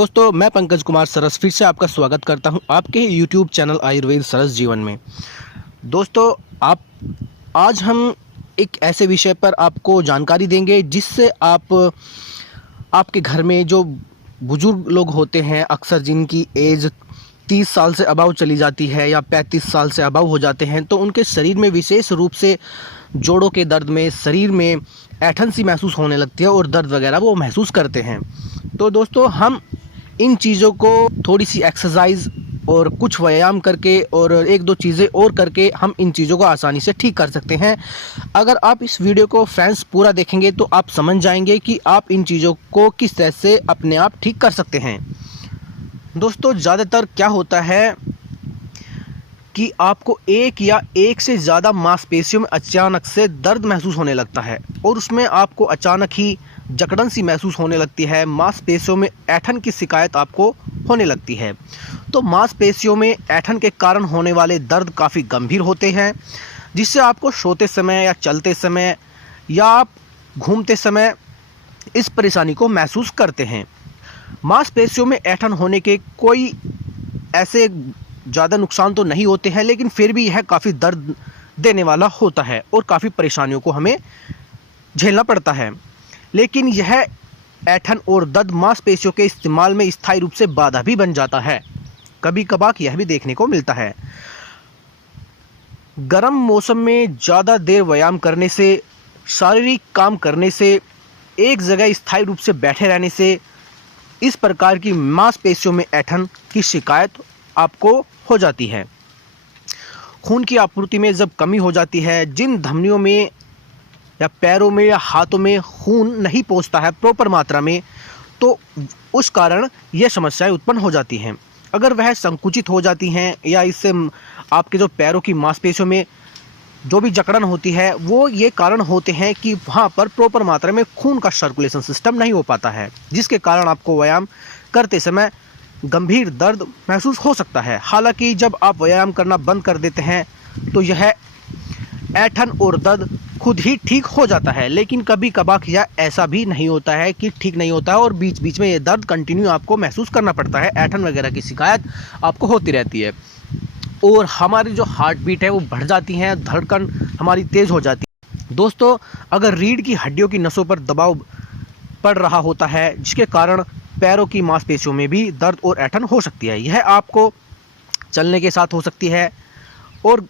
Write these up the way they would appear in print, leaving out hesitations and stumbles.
दोस्तों मैं पंकज कुमार सरस फिर से आपका स्वागत करता हूं आपके यूट्यूब चैनल आयुर्वेद सरस जीवन में। दोस्तों आप आज हम एक ऐसे विषय पर आपको जानकारी देंगे जिससे आपके घर में जो बुजुर्ग लोग होते हैं, अक्सर जिनकी एज 30 साल से अबव चली जाती है या 35 साल से अबव हो जाते हैं, तो उनके शरीर में विशेष रूप से जोड़ों के दर्द में, शरीर में ऐंठन सी महसूस होने लगती है और दर्द वगैरह वो महसूस करते हैं। तो दोस्तों हम इन चीज़ों को थोड़ी सी एक्सरसाइज और कुछ व्यायाम करके और एक दो चीज़ें और करके हम इन चीज़ों को आसानी से ठीक कर सकते हैं। अगर आप इस वीडियो को फ्रेंड्स पूरा देखेंगे तो आप समझ जाएंगे कि आप इन चीज़ों को किस तरह से अपने आप ठीक कर सकते हैं। दोस्तों ज़्यादातर क्या होता है कि आपको एक या एक से ज़्यादा मांसपेशियों में अचानक से दर्द महसूस होने लगता है और उसमें आपको अचानक ही जकड़न सी महसूस होने लगती है। मांसपेशियों में ऐंठन की शिकायत आपको होने लगती है। तो मांसपेशियों में ऐंठन के कारण होने वाले दर्द काफ़ी गंभीर होते हैं, जिससे आपको सोते समय या चलते समय या आप घूमते समय इस परेशानी को महसूस करते हैं। मांसपेशियों में ऐंठन होने के कोई ऐसे ज़्यादा नुकसान तो नहीं होते हैं, लेकिन फिर भी यह काफ़ी दर्द देने वाला होता है और काफ़ी परेशानियों को हमें झेलना पड़ता है। लेकिन यह ऐंठन और दर्द मांसपेशियों के इस्तेमाल में स्थायी रूप से बाधा भी बन जाता है। कभी कभार यह भी देखने को मिलता है। गर्म मौसम में ज़्यादा देर व्यायाम करने से, शारीरिक काम करने से, एक जगह स्थायी रूप से बैठे रहने से इस प्रकार की मांसपेशियों में ऐंठन की शिकायत आपको हो जाती है। खून की आपूर्ति में जब कमी हो जाती है, जिन धमनियों में या पैरों में या हाथों में खून नहीं पहुंचता है प्रॉपर मात्रा में, तो उस कारण यह समस्याएं उत्पन्न हो जाती हैं। अगर वह संकुचित हो जाती हैं या इससे आपके जो पैरों की मांसपेशियों में जो भी जकड़न होती है, वो ये कारण होते हैं कि वहाँ पर प्रॉपर मात्रा में खून का सर्कुलेशन सिस्टम नहीं हो पाता है, जिसके कारण आपको व्यायाम करते समय गंभीर दर्द महसूस हो सकता है। हालांकि जब आप व्यायाम करना बंद कर देते हैं तो यह ऐंठन और दर्द खुद ही ठीक हो जाता है। लेकिन कभी कभार यह ऐसा भी नहीं होता है कि ठीक नहीं होता है और बीच बीच में ये दर्द कंटिन्यू आपको महसूस करना पड़ता है। ऐंठन वगैरह की शिकायत आपको होती रहती है और हमारी जो हार्ट बीट है वो बढ़ जाती है, धड़कन हमारी तेज़ हो जाती है। दोस्तों अगर रीढ़ की हड्डियों की नसों पर दबाव पड़ रहा होता है, जिसके कारण पैरों की मांसपेशियों में भी दर्द और ऐंठन हो सकती है, यह आपको चलने के साथ हो सकती है और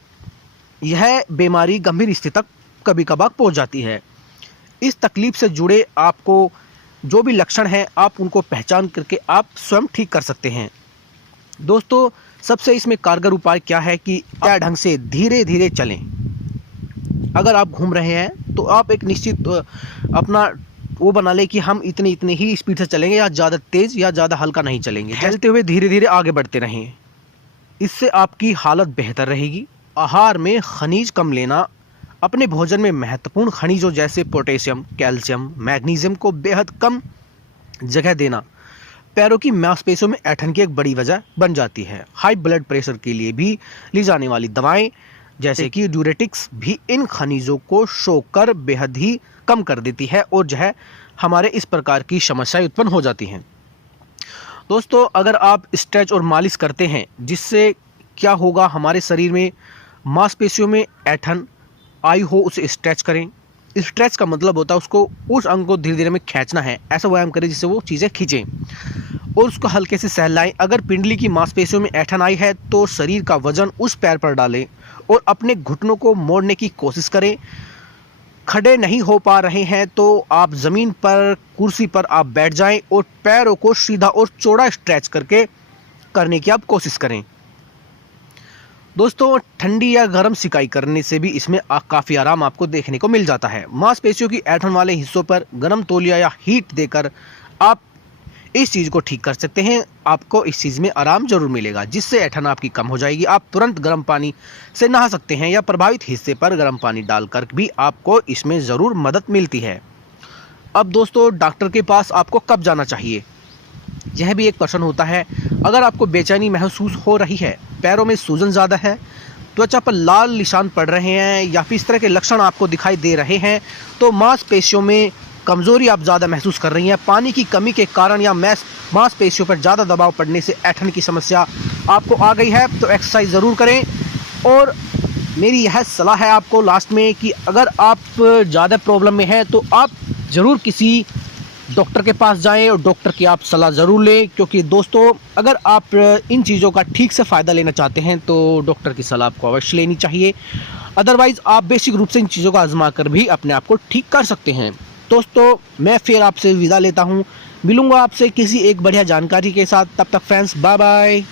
यह बीमारी गंभीर स्थिति तक कभी कभार पहुंच जाती है। इस तकलीफ से जुड़े आपको जो भी लक्षण हैं, आप उनको पहचान करके आप स्वयं ठीक कर सकते हैं। दोस्तों सबसे इसमें कारगर उपाय क्या है कि क्या ढंग से धीरे धीरे चलें। अगर आप घूम रहे हैं तो आप एक निश्चित अपना वो बना लें कि हम इतनी ही स्पीड से चलेंगे, या ज़्यादा तेज़ या ज़्यादा हल्का नहीं चलेंगे। चलते हुए धीरे धीरे आगे बढ़ते रहें, इससे आपकी हालत बेहतर रहेगी। आहार में खनिज कम लेना, अपने भोजन में महत्वपूर्ण खनिजों जैसे पोटेशियम, कैल्शियम, मैग्नीशियम को बेहद कम जगह देना पैरों की मांसपेशियों में ऐंठन की एक बड़ी वजह बन जाती है। हाई ब्लड प्रेशर के लिए भी ली जाने वाली दवाएं जैसे कि ड्यूरेटिक्स भी इन खनिजों को सोख कर बेहद ही कम कर देती है और जो है हमारे इस प्रकार की समस्याएं उत्पन्न हो जाती हैं। दोस्तों अगर आप स्ट्रेच और मालिश करते हैं, जिससे क्या होगा, हमारे शरीर में मांसपेशियों में ऐंठन आई हो उसे स्ट्रेच करें। स्ट्रेच का मतलब होता है उसको, उस अंग को धीरे धीरे में खींचना है। ऐसा व्यायाम करें जिससे वो चीज़ें खींचें और उसको हल्के से सहलाएं। अगर पिंडली की मांसपेशियों में ऐंठन आई है तो शरीर का वजन उस पैर पर डालें और अपने घुटनों को मोड़ने की कोशिश करें। खड़े नहीं हो पा रहे हैं तो आप ज़मीन पर, कुर्सी पर आप बैठ जाएं और पैरों को सीधा और चौड़ा स्ट्रेच करने की आप कोशिश करें। दोस्तों ठंडी या गर्म सिकाई करने से भी इसमें काफ़ी आराम आपको देखने को मिल जाता है। मांसपेशियों की ऐंठन वाले हिस्सों पर गर्म तौलिया या हीट देकर आप इस चीज़ को ठीक कर सकते हैं। आपको इस चीज़ में आराम जरूर मिलेगा, जिससे ऐंठन आपकी कम हो जाएगी। आप तुरंत गर्म पानी से नहा सकते हैं या प्रभावित हिस्से पर गर्म पानी डालकर भी आपको इसमें ज़रूर मदद मिलती है। अब दोस्तों डॉक्टर के पास आपको कब जाना चाहिए, यह भी एक प्रश्न होता है। अगर आपको बेचैनी महसूस हो रही है, पैरों में सूजन ज़्यादा है, त्वचा पर लाल निशान पड़ रहे हैं या फिर इस तरह के लक्षण आपको दिखाई दे रहे हैं, तो मांसपेशियों में कमज़ोरी आप ज़्यादा महसूस कर रही हैं, पानी की कमी के कारण या मांसपेशियों पर ज़्यादा दबाव पड़ने से ऐंठन की समस्या आपको आ गई है, तो एक्सरसाइज ज़रूर करें। और मेरी यह सलाह है आपको लास्ट में कि अगर आप ज़्यादा प्रॉब्लम में हैं तो आप ज़रूर किसी डॉक्टर के पास जाएं और डॉक्टर की आप सलाह ज़रूर लें, क्योंकि दोस्तों अगर आप इन चीज़ों का ठीक से फ़ायदा लेना चाहते हैं तो डॉक्टर की सलाह आपको अवश्य लेनी चाहिए। अदरवाइज़ आप बेसिक रूप से इन चीज़ों को आजमा कर भी अपने आप को ठीक कर सकते हैं। दोस्तों मैं फिर आपसे विदा लेता हूँ, मिलूँगा आपसे किसी एक बढ़िया जानकारी के साथ। तब तक फ्रेंड्स, बाय बाय।